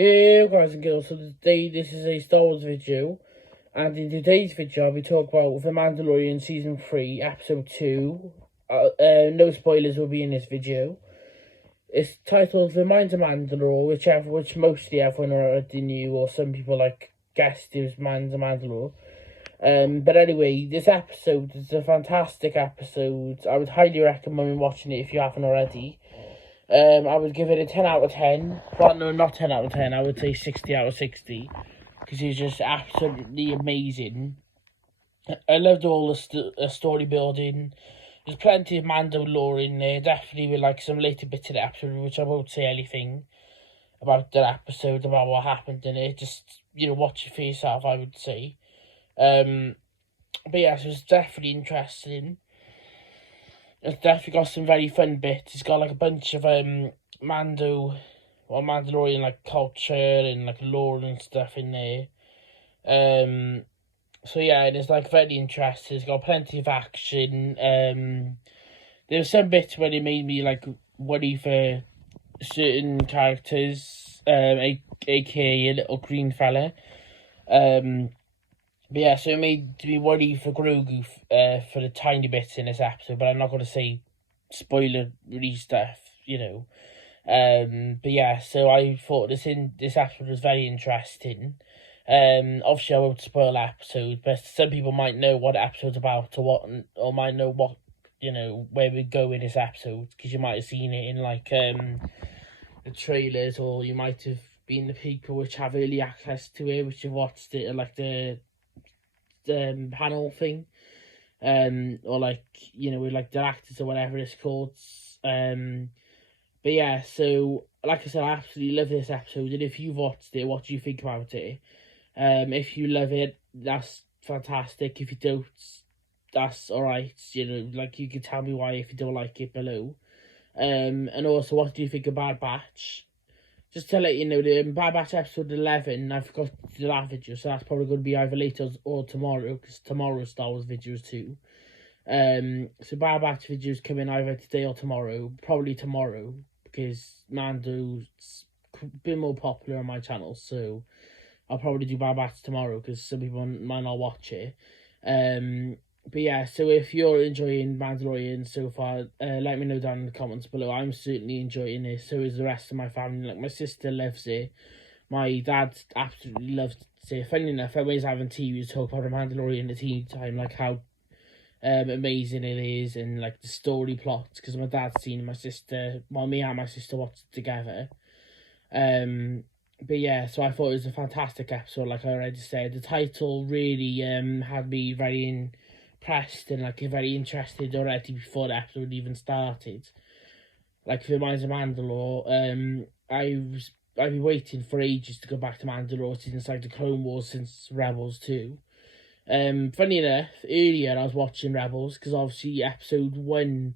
Yeah, guys and girls, so today this is a Star Wars video, and in today's video I'll be talking about The Mandalorian Season 3, Episode 2. No spoilers will be in this video. It's titled The Mind of Mandalore, which mostly everyone already knew, or some people guessed it was Mind of Mandalore. But anyway, this episode is a fantastic episode. I would highly recommend watching it if you haven't already. I would give it a 10 out of 10. Well, no, not 10 out of 10. I would say 60 out of 60. Because it's just absolutely amazing. I loved all the story building. There's plenty of Mando lore in there. Definitely with some later bits of the episode, which I won't say anything about that episode, about what happened in it. Just, watch it for yourself, I would say. But yeah, so it's definitely interesting. It's definitely got some very fun bits. It's got a bunch of Mandalorian culture and lore and stuff in there. So yeah, and it's very interesting. It's got plenty of action. There's some bits where it made me worry for certain characters, aka a little green fella. But yeah, so it made me worry for Grogu for the tiny bits in this episode, but I'm not going to say spoilery stuff, But yeah, so I thought this episode was very interesting. Obviously I won't spoil the episode, but some people might know what the episode's about, or might know what, where we go in this episode, because you might have seen it in the trailers, or you might have been the people which have early access to it, which have watched it at the panel thing, or with the actors or whatever it's called. But yeah, so like I said, I absolutely love this episode, and if you've watched it, what do you think about it? If you love it, that's fantastic. If you don't, that's alright. You can tell me why if you don't like it below. And also, what do you think of Bad Batch? Just to let you know, the Bad Batch episode 11, I forgot to do that video, so that's probably going to be either later or tomorrow, because tomorrow's Star Wars videos too. So Bad Batch videos coming either today or tomorrow, probably tomorrow, because Mando's been more popular on my channel, so I'll probably do Bad Batch tomorrow, because some people might not watch it. But yeah, so if you're enjoying Mandalorian so far, let me know down in the comments below. I'm certainly enjoying it, so is the rest of my family. My sister loves it. My dad absolutely loves it. Funny enough, I was having tea, we talk about the Mandalorian at tea time, how amazing it is, and the story plots, because my dad's seen my sister, me and my sister watched it together. But yeah, so I thought it was a fantastic episode, like I already said. The title really had me very impressed and very interested already before the episode even started. For Minds of Mandalore, I've been waiting for ages to go back to Mandalore since the Clone Wars, since Rebels 2. Funny enough, earlier I was watching Rebels, because obviously episode 1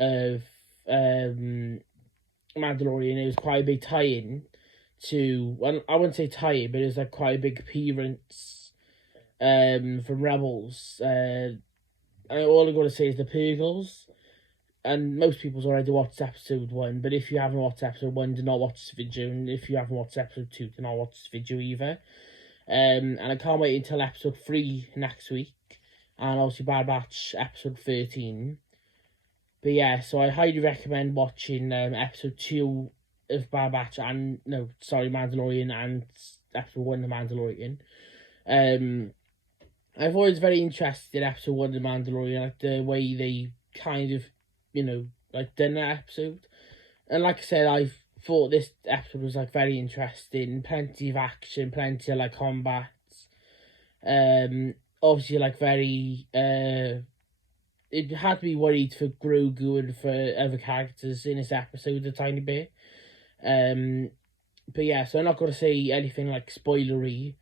of Mandalorian, it was quite a big tie-in to, well, I wouldn't say tie-in, but it was quite a big appearance from Rebels. All I'm going to say is the Purgles, and most people's already watched episode 1, but if you haven't watched episode 1, do not watch this video, and if you haven't watched episode 2, do not watch this video either. And I can't wait until episode 3 next week, and obviously Bad Batch episode 13. But yeah, so I highly recommend watching episode 2 of Bad Batch, Mandalorian, and episode 1 of Mandalorian. I've always very interested in episode 1 of Mandalorian, the way they kind of, done that episode. And like I said, I thought this episode was very interesting, plenty of action, plenty of combats. Obviously very it had to be worried for Grogu and for other characters in this episode a tiny bit. But yeah, so I'm not going to say anything spoilery,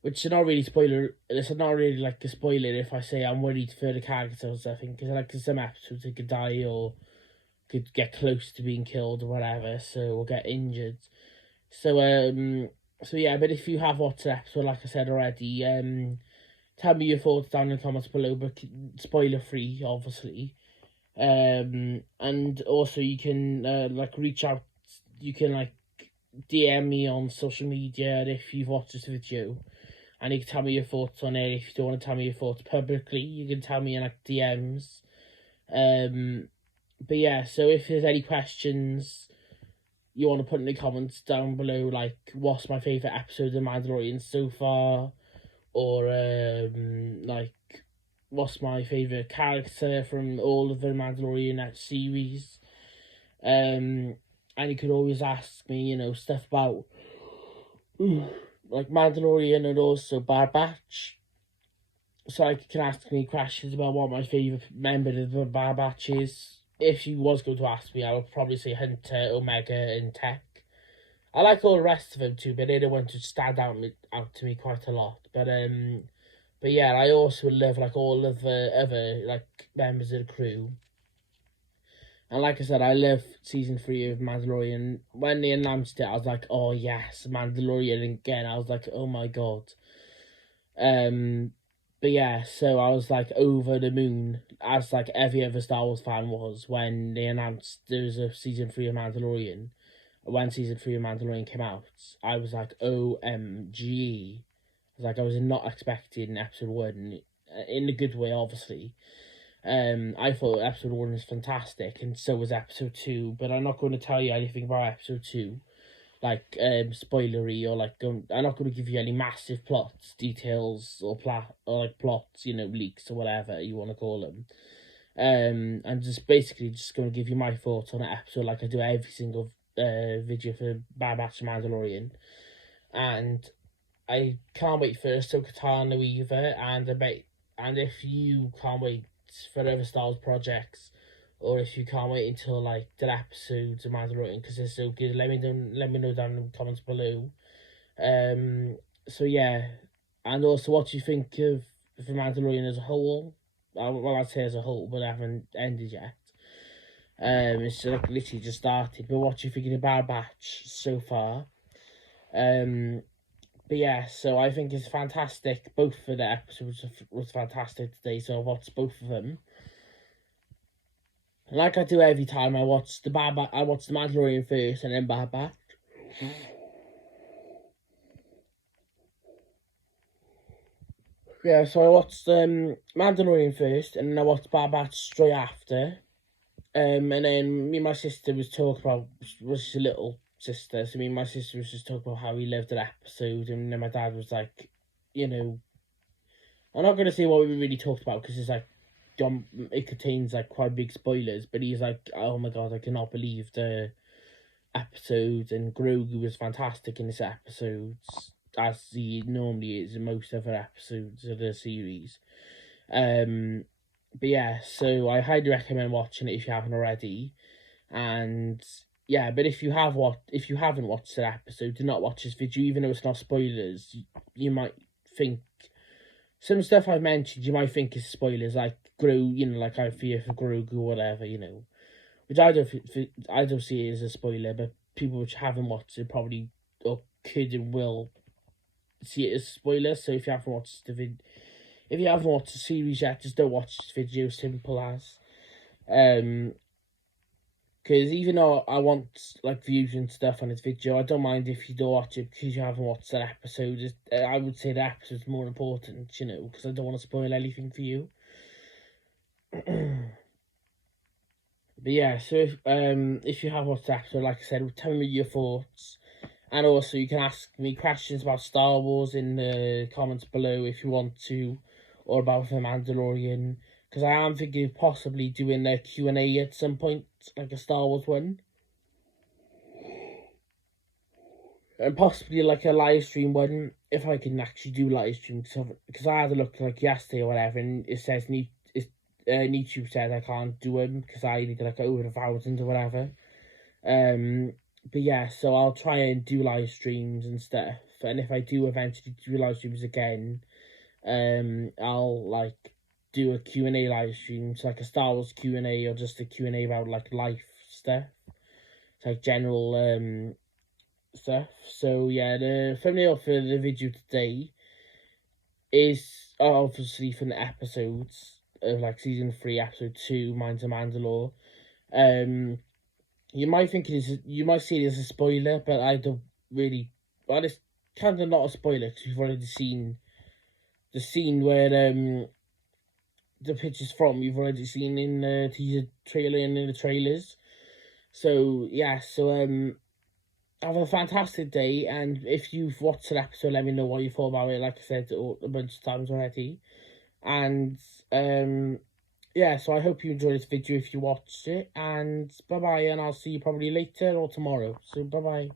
which is not really spoiler. It's not really a spoiler if I say I'm worried for the characters. I think because some episodes they could die or could get close to being killed or whatever, or get injured. So yeah, but if you have watched the episode, like I said already, tell me your thoughts down in the comments below, but spoiler free, obviously. And also you can reach out. You can DM me on social media if you've watched this video, and you can tell me your thoughts on it. If you don't want to tell me your thoughts publicly, you can tell me in like DMs. But yeah, so if there's any questions you want to put in the comments down below, like what's my favourite episode of Mandalorian so far, or like what's my favourite character from all of the Mandalorian series, and you could always ask me, you know, stuff about like Mandalorian and also Bad Batch. So you can ask me questions about what my favourite member of the Bad Batch is. If you was going to ask me, I would probably say Hunter, Omega, and Tech. I like all the rest of them too, but they're the ones who stand out to me quite a lot. But yeah, I also love like all of the other like members of the crew. And like I said, I love season 3 of Mandalorian. When they announced it, I was like, oh yes, Mandalorian again. I was like, oh my god. But yeah, so I was like over the moon, as like every other Star Wars fan was, when they announced there was a season 3 of Mandalorian. When season 3 of Mandalorian came out, I was like, OMG. I was not expecting episode 1, in a good way, obviously. I thought episode 1 was fantastic, and so was episode 2, but I'm not going to tell you anything about episode 2, like, spoilery, or like, I'm not going to give you any massive plots, details, or like plots, you know, leaks, or whatever you want to call them. I'm just basically just going to give you my thoughts on an episode, like I do every single video for Bad Batch and Mandalorian, and I can't wait for Ahsoka Tano either, and if you can't wait for other Star Wars projects, or if you can't wait until like the episodes of Mandalorian because they're so good, let me know down in the comments below. So yeah, and also what do you think of the Mandalorian as a whole? Well, I'd say as a whole, but I haven't ended yet. It's like literally just started. But what do you think of the Bad Batch so far? But yeah, so I think it's fantastic. Both of the episodes was fantastic today, so I watched both of them. Like I do every time, I watch the Mandalorian first and then Bad Batch. Yeah, so I watched Mandalorian first, and then I watched Bad Batch straight after. And then me and my sister was talking about, was just a little sister, so me and my sister was just talking about how we loved that episode, and then my dad was like, you know, I'm not going to say what we really talked about, because it's like, it contains like quite big spoilers, but he's like, oh my god, I cannot believe the episodes, and Grogu was fantastic in this episode, as he normally is in most other episodes of the series. But yeah, so I highly recommend watching it if you haven't already. And yeah, but if you haven't watched that episode, do not watch this video, even though it's not spoilers. You might think some stuff I've mentioned, you might think is spoilers, like you know, like I fear for Grogu or whatever, you know, which I don't see it as a spoiler, but people which haven't watched it probably or could and will see it as a spoiler. So if you haven't watched if you haven't watched the series yet, just don't watch this video. Simple as, because even though I want like views and stuff on this video, I don't mind if you don't watch it because you haven't watched that episode. I would say the episode's more important, you know, because I don't want to spoil anything for you. But yeah, so if you have watched the episode, like I said, tell me your thoughts. And also, you can ask me questions about Star Wars in the comments below if you want to, or about The Mandalorian. Because I am thinking of possibly doing a Q&A at some point, like a Star Wars one. And possibly like a live stream one, if I can actually do live stream. Because I had a look like yesterday or whatever, and it says YouTube said I can't do them because I need like over 1,000 or whatever. But yeah, so I'll try and do live streams and stuff, and if I do eventually do live streams again, I'll like do a Q&A live stream, so like a Star Wars Q&A, or just a Q&A about like life stuff. It's like general stuff. So yeah, the thumbnail for the video today is obviously from the episodes of like season 3, episode 2, Minds of Mandalore. You might think you might see it as a spoiler, but I don't really. Well, it's kind of not a spoiler because we've already seen the scene where the pictures from. We've already seen in the teaser trailer and in the trailers. So yeah, have a fantastic day, and if you've watched an episode, let me know what you thought about it. Like I said a bunch of times already, and yeah, so I hope you enjoyed this video if you watched it, and bye bye, and I'll see you probably later or tomorrow. So bye bye.